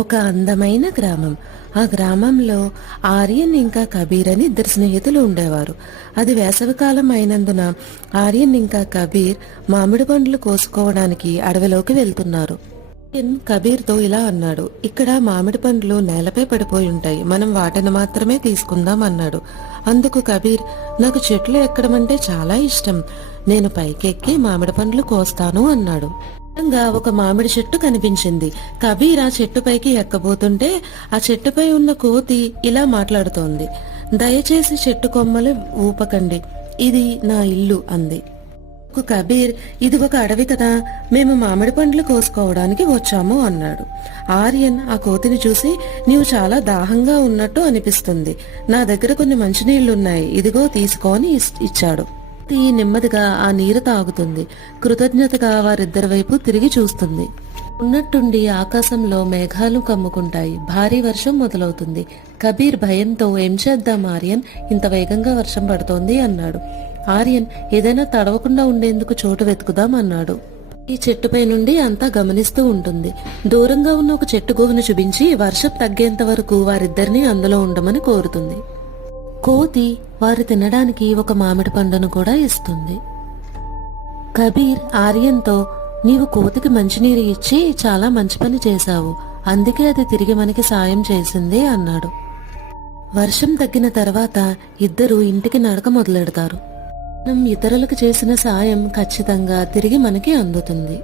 ఒక అందమైన గ్రామం. ఆ గ్రామంలో ఆర్యన్ ఇంకా కబీర్ అని ఇద్దరు స్నేహితులు ఉండేవారు. అది వేసవికాలం అయినందున ఆర్యన్ ఇంకా కబీర్ మామిడి పండ్లు కోసుకోవడానికి అడవిలోకి వెళ్తున్నారు. ఆర్యన్ కబీర్తో ఇలా అన్నాడు, ఇక్కడ మామిడి పండ్లు నేలపై పడిపోయి ఉంటాయి, మనం వాటిని మాత్రమే తీసుకుందాం అన్నాడు. అందుకు కబీర్, నాకు చెట్లు ఎక్కడం అంటే చాలా ఇష్టం, నేను పైకెక్కి మామిడి పండ్లు కోస్తాను అన్నాడు. ఒక మామిడి చెట్టు కనిపించింది. కబీర్ ఆ చెట్టుపైకి ఎక్కబోతుంటే ఆ చెట్టుపై ఉన్న కోతి ఇలా మాట్లాడుతోంది. దయచేసి చెట్టు కొమ్మలు ఊపకండి, ఇది నా ఇల్లు అంది. కబీర్, ఇది ఒక అడవి కదా, మేము మామిడి పండ్లు కోసుకోవడానికి వచ్చాము అన్నాడు. ఆర్యన్ ఆ కోతిని చూసి, నీవు చాలా దాహంగా ఉన్నట్టు అనిపిస్తుంది, నా దగ్గర కొన్ని మంచినీళ్లున్నాయి, ఇదిగో తీసుకో అని ఇచ్చాడు. నెమ్మదిగా ఆ నీరు తాగుతుంది. కృతజ్ఞతగా వారిద్దరి వైపు తిరిగి చూస్తుంది. ఉన్నట్టుండి ఆకాశంలో మేఘాలు కమ్ముకుంటాయి. భారీ వర్షం మొదలవుతుంది. కబీర్ భయంతో, ఏం చేద్దాం ఆర్యన్, ఇంత వేగంగా వర్షం పడుతోంది అన్నాడు. ఆర్యన్, ఏదైనా తడవకుండా ఉండేందుకు చోటు వెతుకుదాం అన్నాడు. ఈ చెట్టుపై నుండి అంతా గమనిస్తూ ఉంటుంది. దూరంగా ఉన్న ఒక చెట్టు గుహను చూపించి వర్షం తగ్గేంత వరకు వారిద్దరినీ అందులో ఉండమని కోరుతుంది. కోతి వారు తినడానికి ఒక మామిడి పండును కూడా ఇస్తుంది. కబీర్ ఆర్యన్తో, నీవు కోతికి మంచినీరు ఇచ్చి చాలా మంచి పని చేశావు, అందుకే అది తిరిగి మనకి సాయం చేసింది అన్నాడు. వర్షం తగ్గిన తర్వాత ఇద్దరు ఇంటికి నడక మొదలెడతారు. మనం ఇతరులకు చేసిన సాయం ఖచ్చితంగా తిరిగి మనకి అందుతుంది.